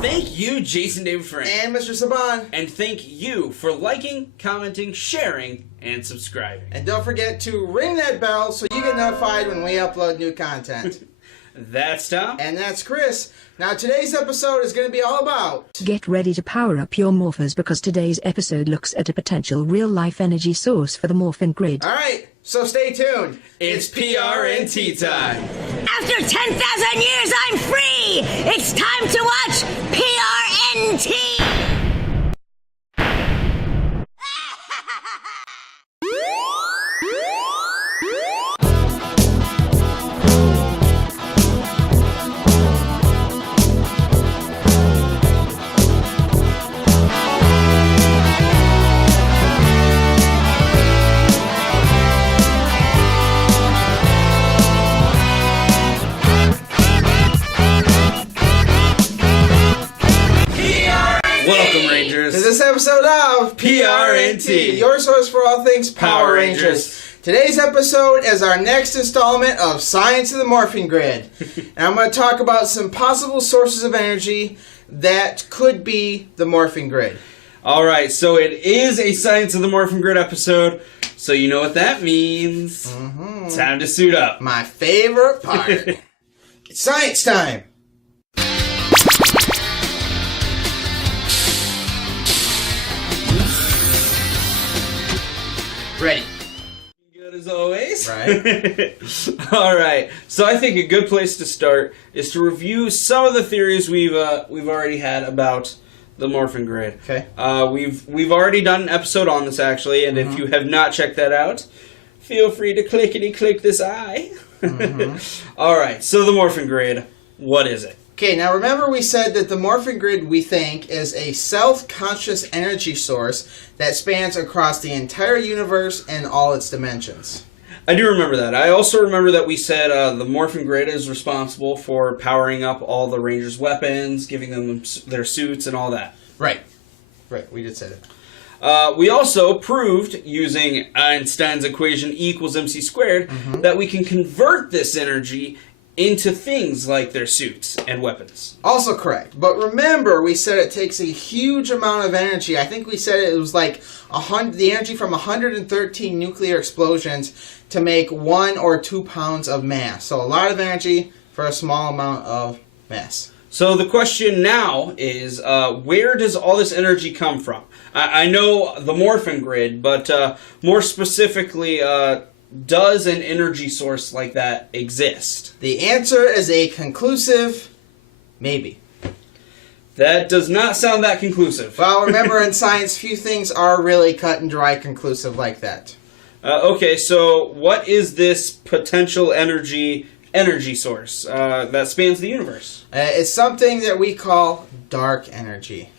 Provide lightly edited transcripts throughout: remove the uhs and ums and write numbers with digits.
Thank you, Jason David Frank. And Mr. Saban. And thank you for liking, commenting, sharing, and subscribing. And don't forget to ring that bell so you get notified when we upload new content. That's Tom. And that's Chris. Now today's episode is going to be all about... Get ready to power up your morphers because today's episode looks at a potential real-life energy source for the Morphin grid. Alright, so stay tuned. It's PRNT time. After 10,000 years, I'm free! It's time to watch PRNT! To this episode of PRNT, your source for all things Power Rangers. Rangers. Today's episode is our next installment of Science of the Morphin Grid. And I'm going to talk about some possible sources of energy that could be the Morphin Grid. Alright, so it is a Science of the Morphin Grid episode, so you know what that means. Time to suit up. My favorite part. It's science time. Ready. Good as always. Right. Alright, so I think a good place to start is to review some of the theories we've already had about the Morphin Grid. Okay. We've already done an episode on this actually, and if you have not checked that out, feel free to click this eye. Alright, so the Morphin Grid, what is it? Okay, now remember we said that the Morphin Grid, we think, is a self-conscious energy source that spans across the entire universe and all its dimensions. I do remember that. I also remember that we said the Morphin Grid is responsible for powering up all the Rangers' weapons, giving them their suits and all that. Right. Right, we did say that. We also proved, using Einstein's equation E equals mc squared, that we can convert this energy into things like their suits and weapons. Also correct. But remember, we said it takes a huge amount of energy. I think we said it was like the energy from 113 nuclear explosions to make 1 or 2 pounds of mass. So a lot of energy for a small amount of mass. So the question now is, where does all this energy come from? I know the Morphin Grid, but more specifically, does an energy source like that exist? The answer is a conclusive maybe. That does not sound that conclusive. Well, remember in science, few things are really cut and dry conclusive like that. Okay, so what is this potential energy source that spans the universe? It's something that we call dark energy.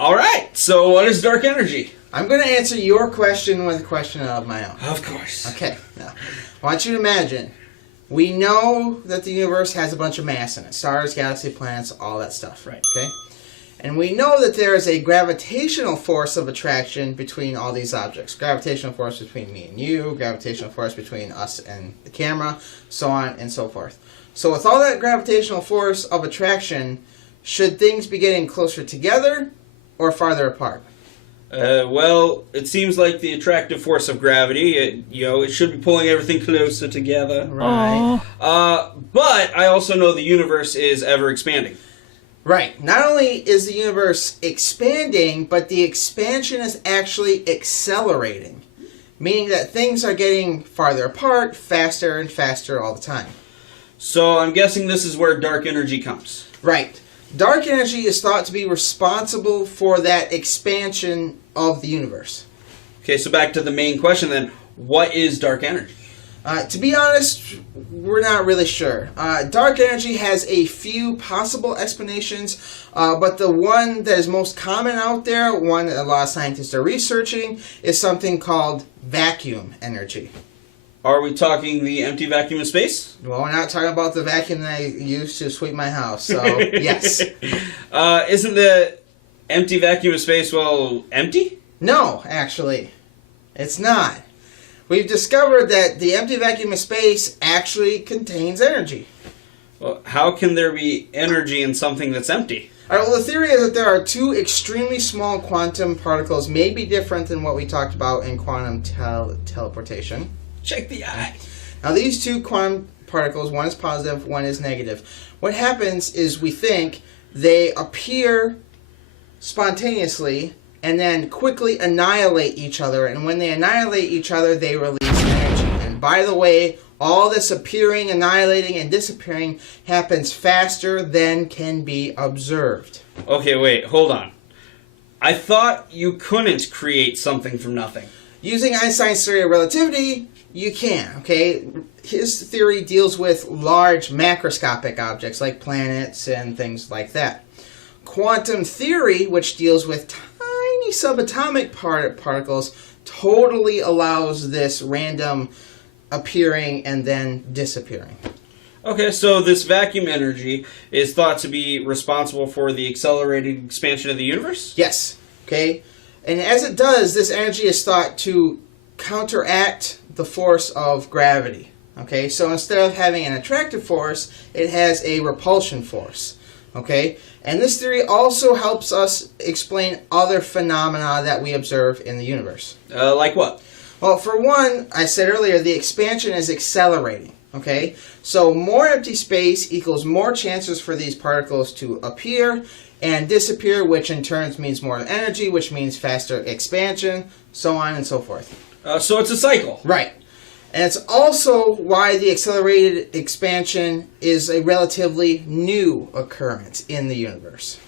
Alright, so what is dark energy? I'm going to answer your question with a question of my own. Of course. Okay. Now, I want you to imagine, we know that the universe has a bunch of mass in it. Stars, galaxy, planets, all that stuff. Right. Okay? And we know that there is a gravitational force of attraction between all these objects. Gravitational force between me and you, gravitational force between us and the camera, so on and so forth. So with all that gravitational force of attraction, should things be getting closer together or farther apart? Well, it seems like the attractive force of gravity, it should be pulling everything closer together. Right. But I also know the universe is ever expanding. Right. Not only is the universe expanding, but the expansion is actually accelerating. Meaning that things are getting farther apart, faster and faster all the time. So I'm guessing this is where dark energy comes. Right. Dark energy is thought to be responsible for that expansion of the universe. Okay, so back to the main question then. What is dark energy? To be honest, we're not really sure. Dark energy has a few possible explanations, but the one that is most common out there, one that a lot of scientists are researching, is something called vacuum energy. Are we talking the empty vacuum of space? Well, we're not talking about the vacuum that I use to sweep my house, so yes. Isn't the empty vacuum of space, well, empty? No, actually. It's not. We've discovered that the empty vacuum of space actually contains energy. Well, how can there be energy in something that's empty? All right, well, the theory is that there are two extremely small quantum particles, maybe different than what we talked about in quantum teleportation. Check the eye. Now, these two quantum particles, one is positive, one is negative. What happens is we think they appear spontaneously and then quickly annihilate each other. And when they annihilate each other, they release energy. And by the way, all this appearing, annihilating, and disappearing happens faster than can be observed. Okay, wait, hold on. I thought you couldn't create something from nothing. Using Einstein's theory of relativity, you can, okay? His theory deals with large macroscopic objects like planets and things like that. Quantum theory, which deals with tiny subatomic particles, totally allows this random appearing and then disappearing. Okay, so this vacuum energy is thought to be responsible for the accelerated expansion of the universe? Yes, okay? And as it does, this energy is thought to counteract the force of gravity. Okay, so instead of having an attractive force, it has a repulsion force. Okay, and this theory also helps us explain other phenomena that we observe in the universe. Like what? Well, for one, I said earlier, the expansion is accelerating. Okay, so more empty space equals more chances for these particles to appear and disappear, which in turn means more energy, which means faster expansion, so on and so forth. So it's a cycle. Right. And it's also why the accelerated expansion is a relatively new occurrence in the universe.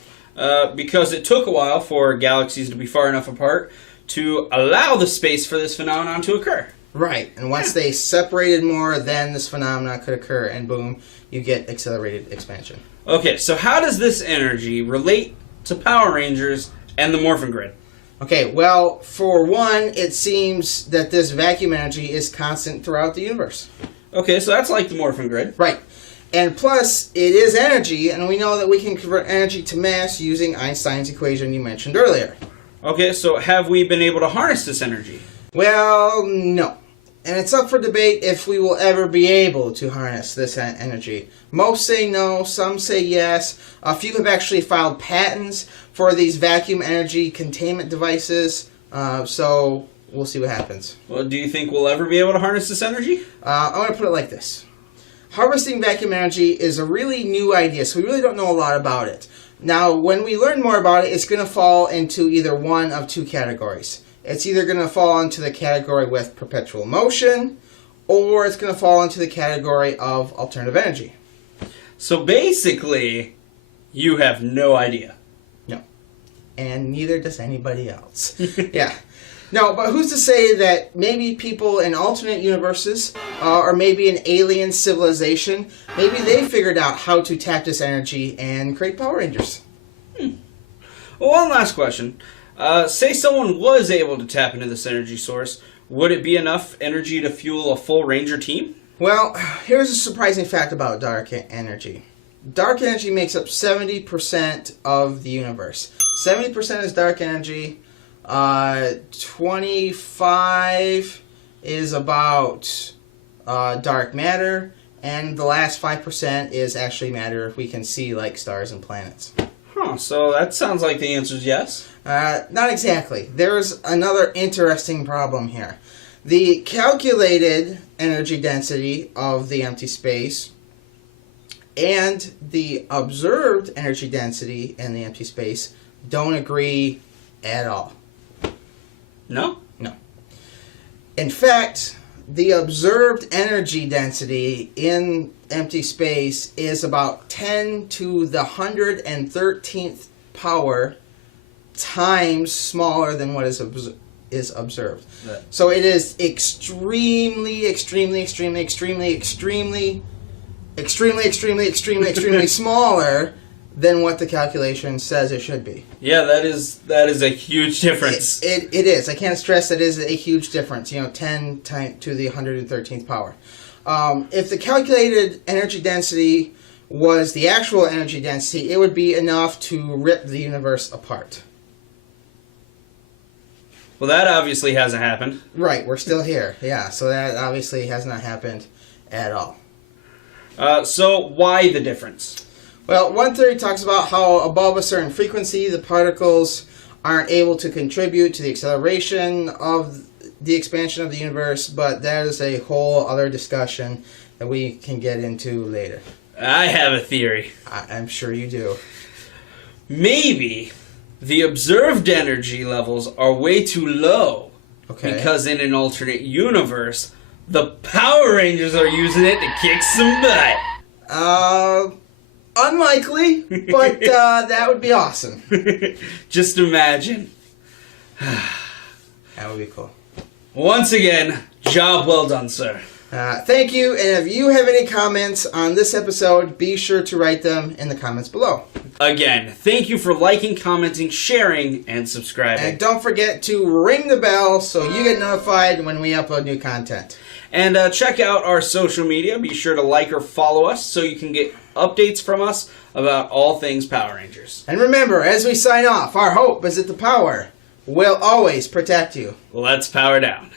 Because it took a while for galaxies to be far enough apart to allow the space for this phenomenon to occur. Right. And once they separated more, then this phenomenon could occur, and boom, you get accelerated expansion. Okay, so how does this energy relate to Power Rangers and the Morphin Grid? Okay, well, for one, it seems that this vacuum energy is constant throughout the universe. Okay, so that's like the Morphin Grid. Right. And plus, it is energy, and we know that we can convert energy to mass using Einstein's equation you mentioned earlier. Okay, so have we been able to harness this energy? Well, no. And it's up for debate if we will ever be able to harness this energy. Most say no, some say yes. A few have actually filed patents for these vacuum energy containment devices, so we'll see what happens. Well, do you think we'll ever be able to harness this energy? I'm going to put it like this. Harvesting vacuum energy is a really new idea, so we really don't know a lot about it. Now, when we learn more about it, it's going to fall into either one of two categories. It's either going to fall into the category with perpetual motion, or it's going to fall into the category of alternative energy. So basically, you have no idea. No. And neither does anybody else. Yeah. No, but who's to say that maybe people in alternate universes, or maybe an alien civilization, maybe they figured out how to tap this energy and create Power Rangers? Well, one last question. Say someone was able to tap into this energy source, would it be enough energy to fuel a full Ranger team? Well, here's a surprising fact about dark energy. Dark energy makes up 70% of the universe. 70% is dark energy. 25 is about dark matter, and the last 5% is actually matter we can see, like stars and planets. Huh, so that sounds like the answer is yes. Not exactly. There's another interesting problem here. The calculated energy density of the empty space and the observed energy density in the empty space don't agree at all. No? No. In fact, the observed energy density in empty space is about 10 to the 113th power times smaller than what is observed. Right. So it is extremely smaller than what the calculation says it should be. Yeah, that is a huge difference. It is. I can't stress that it is a huge difference. 10 to the 113th power. If the calculated energy density was the actual energy density, it would be enough to rip the universe apart. Well, that obviously hasn't happened. Right, we're still here. Yeah, so that obviously has not happened at all. So why the difference? Well, one theory talks about how above a certain frequency, the particles aren't able to contribute to the acceleration of the expansion of the universe, but that is a whole other discussion that we can get into later. I have a theory. I'm sure you do. Maybe the observed energy levels are way too low. Okay. Because in an alternate universe, the Power Rangers are using it to kick some butt. Unlikely, but that would be awesome. Just imagine. That would be cool. Once again, job well done, sir. Thank you, and if you have any comments on this episode, be sure to write them in the comments below. Again, thank you for liking, commenting, sharing, and subscribing. And don't forget to ring the bell so you get notified when we upload new content. And check out our social media. Be sure to like or follow us so you can get updates from us about all things Power Rangers. And remember, as we sign off, our hope is that the power will always protect you. Let's power down.